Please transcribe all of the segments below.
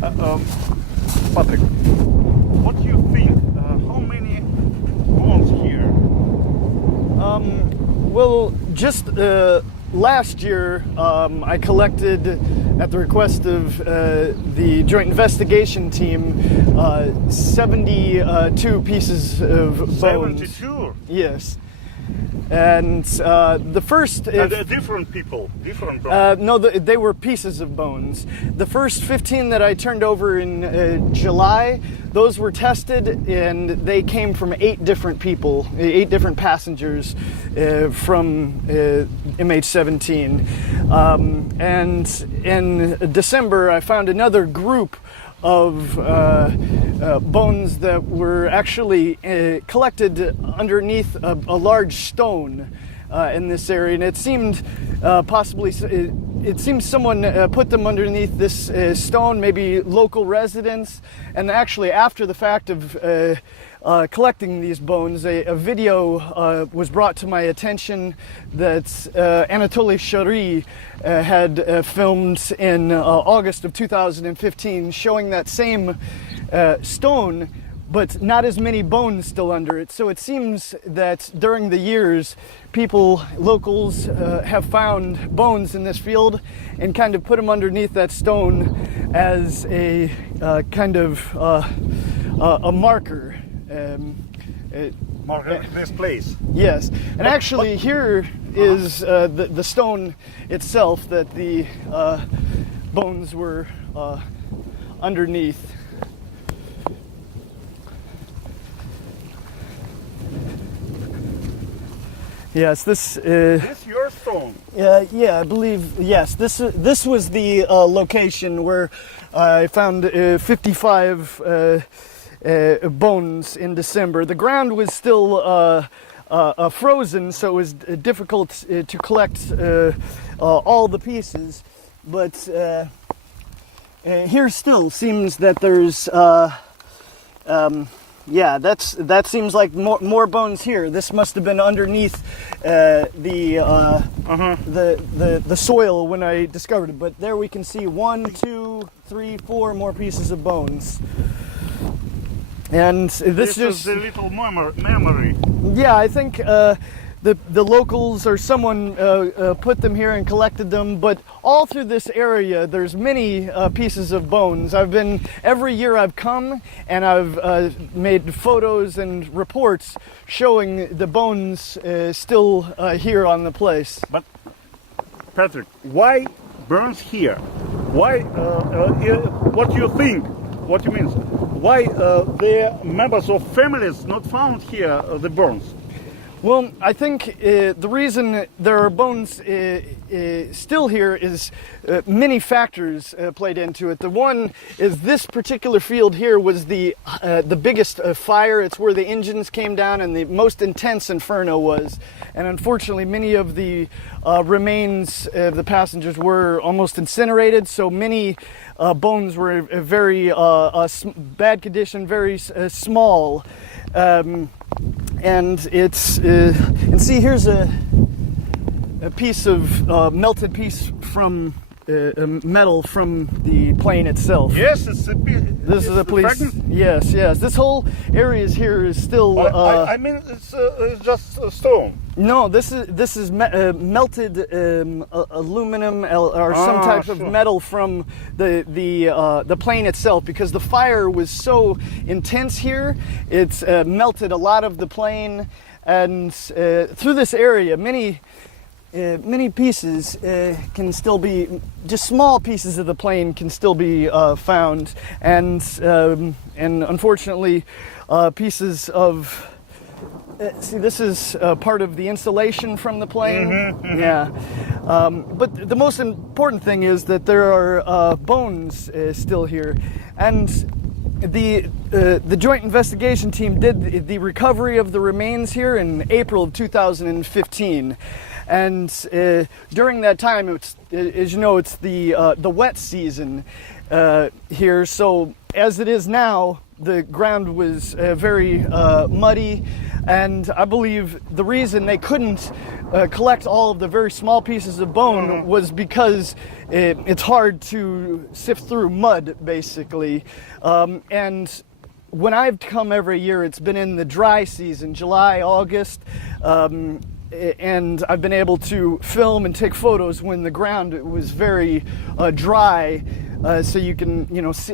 Patrick, what do you think? How many bones here? Well, just last year, I collected, at the request of the Joint Investigation Team, 72 pieces of bones. 72? Yes. And the first... different people, different bones. no, they were pieces of bones. The first 15 that I turned over in July, those were tested, and they came from 8 different people, 8 different passengers from MH17. And in December, I found another group of bones that were actually collected underneath a large stone in this area, and it seemed it seems someone put them underneath this stone, maybe local residents. And actually, after the fact of collecting these bones, a video was brought to my attention that Anatoly Shary had filmed in August of 2015, showing that same stone, but not as many bones still under it. So it seems that during the years, locals have found bones in this field and kind of put them underneath that stone as a kind of a marker. Marker this place. Yes, and actually here is the stone itself that the bones were underneath. Yes, this. This your stone? Yeah, I believe. Yes, this was the location where I found 55 bones in December. The ground was still frozen, so it was difficult to collect all the pieces. But here still seems that there's. Yeah, that seems like more bones here. This must have been underneath the soil when I discovered it. But there we can see 1, 2, 3, 4 more pieces of bones. And this is a little memory. Yeah, I think the locals or someone put them here and collected them. But all through this area, there's many pieces of bones. Every year I've come and I've made photos and reports showing the bones still here on the place. But Patrick, why burns here? Why? What do you think? What do you mean? Why the members of families not found here the bones? Well, I think the reason there are bones still here is many factors played into it. The one is this particular field here was the biggest fire. It's where the engines came down and the most intense inferno was. And unfortunately, many of the remains of the passengers were almost incinerated. So many bones were in very bad condition, very small. And it's and see, here's a piece of melted piece from metal from the plane itself. Yes, it's a piece. This is a piece. Yes, yes. This whole area here is still. I mean, it's just a stone. No, this is melted aluminum or some type of metal from the plane itself, because the fire was so intense here. It's melted a lot of the plane, and through this area, many pieces can still be, just small pieces of the plane can still be found, and unfortunately, pieces of. See, this is part of the insulation from the plane. Yeah, but the most important thing is that there are bones still here, and the Joint Investigation Team did the recovery of the remains here in April of 2015. And during that time, as you know, it's the wet season here. So as it is now, the ground was very muddy, and I believe the reason they couldn't collect all of the very small pieces of bone was because it's hard to sift through mud, basically. And when I've come every year, it's been in the dry season, July, August, and I've been able to film and take photos when the ground was very dry, so you can,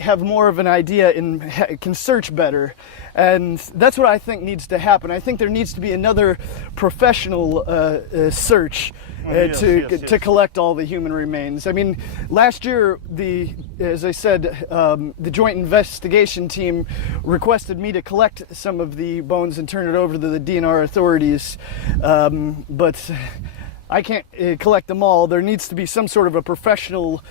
have more of an idea and can search better. And that's what I think needs to happen. I think there needs to be another professional search to collect all the human remains. I mean, last year, as I said, the Joint Investigation Team requested me to collect some of the bones and turn it over to the DNR authorities, but I can't collect them all. There needs to be some sort of a professional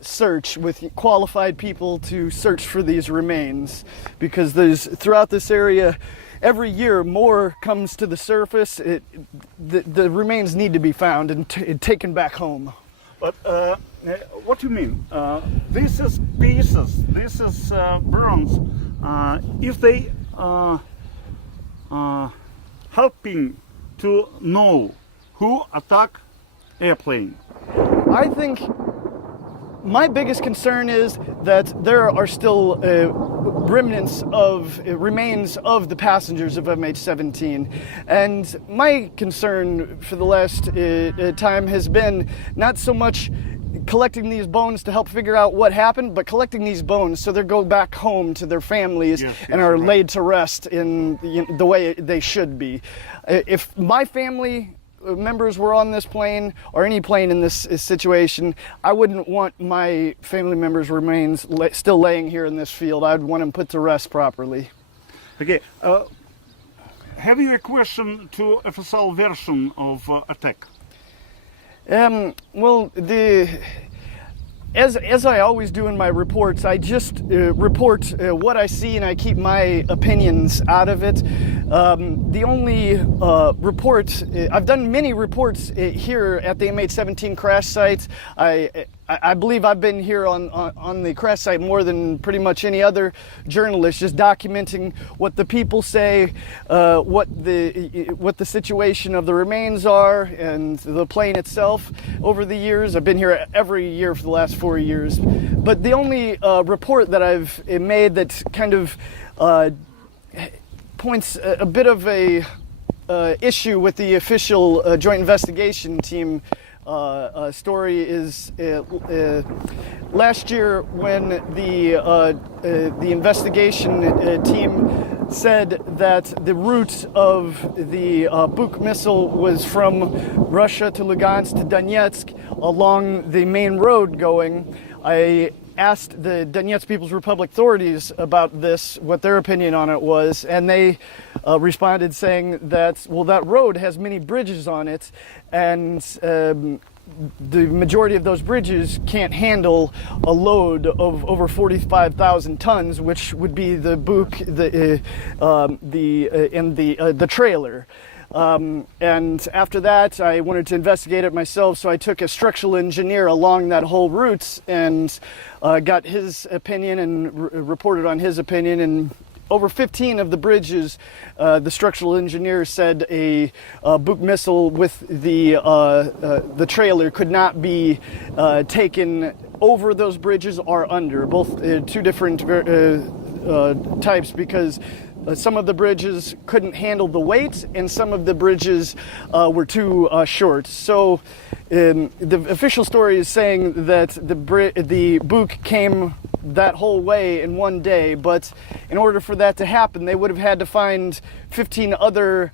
search with qualified people to search for these remains, because throughout this area, every year more comes to the surface. The remains need to be found and taken back home. But what do you mean? This is pieces. This is bones. If they helping to know who attacked airplane. I think my biggest concern is that there are still remains of the passengers of MH17, and my concern for the last time has been not so much collecting these bones to help figure out what happened, but collecting these bones so they go back home to their families and are laid to rest in the way they should be. If my family members were on this plane or any plane in this situation, I wouldn't want my family members' remains still laying here in this field. I'd want them put to rest properly. Okay. Have you a question to official version of attack? Well, as I always do in my reports, I just report what I see, and I keep my opinions out of it. The only report, I've done many reports here at the MH17 crash site. I believe I've been here on the crash site more than pretty much any other journalist, just documenting what the people say, what the situation of the remains are, and the plane itself over the years. I've been here every year for the last 4 years. But the only report that I've made that kind of points a bit of a issue with the official Joint Investigation Team story is last year when the investigation team said that the route of the Buk missile was from Russia to Lugansk to Donetsk along the main road going. I asked the Donetsk People's Republic authorities about this, what their opinion on it was, and they responded saying that, well, that road has many bridges on it, and the majority of those bridges can't handle a load of over 45,000 tons, which would be the Buk, the trailer. And after that, I wanted to investigate it myself, so I took a structural engineer along that whole route and got his opinion and reported on his opinion. And over 15 of the bridges, the structural engineer said a Buk missile with the trailer could not be taken over those bridges or under, both two different types, because some of the bridges couldn't handle the weight, and some of the bridges were too short. So the official story is saying that the Buk came that whole way in one day, but in order for that to happen, they would have had to find 15 other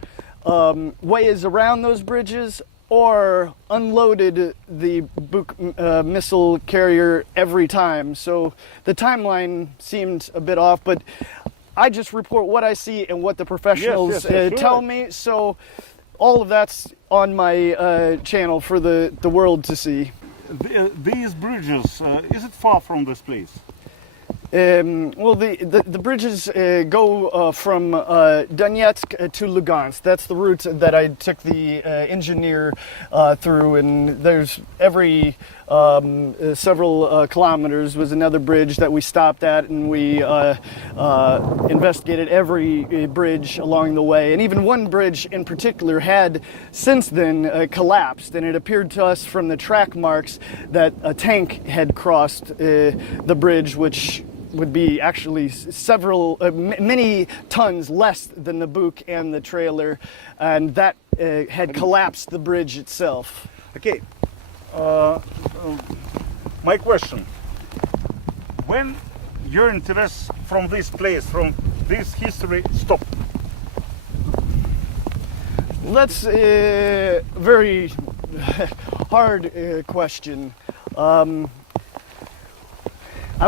ways around those bridges, or unloaded the Buk missile carrier every time. So the timeline seemed a bit off, but I just report what I see and what the professionals tell me. So all of that's on my channel for the world to see. These bridges, is it far from this place? Well, the bridges go from Donetsk to Lugansk. That's the route that I took the engineer through, and there's every several kilometers was another bridge that we stopped at, and we investigated every bridge along the way. And even one bridge in particular had since then collapsed, and it appeared to us from the track marks that a tank had crossed the bridge, which would be actually many tons less than the book and the trailer, and that had collapsed the bridge itself. Okay. My question: when your interest from this place, from this history, stopped? That's a very hard question. I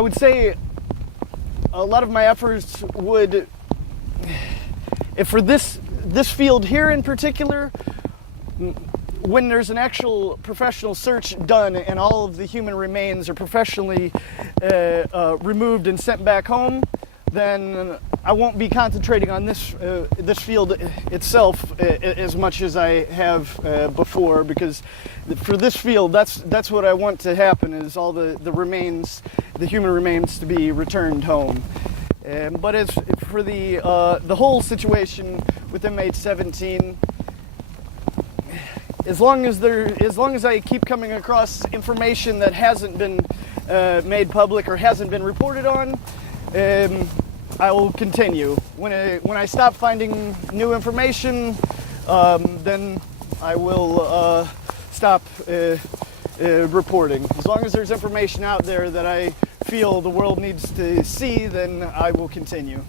would say a lot of my efforts would, if for this field here in particular, when there's an actual professional search done and all of the human remains are professionally removed and sent back home, then I won't be concentrating on this field itself as much as I have before, because for this field, that's what I want to happen, is all the remains, the human remains, to be returned home. But as for the whole situation with MH17, as long as I keep coming across information that hasn't been made public or hasn't been reported on, I will continue. When I stop finding new information, then I will stop reporting. As long as there's information out there that I feel the world needs to see, then I will continue.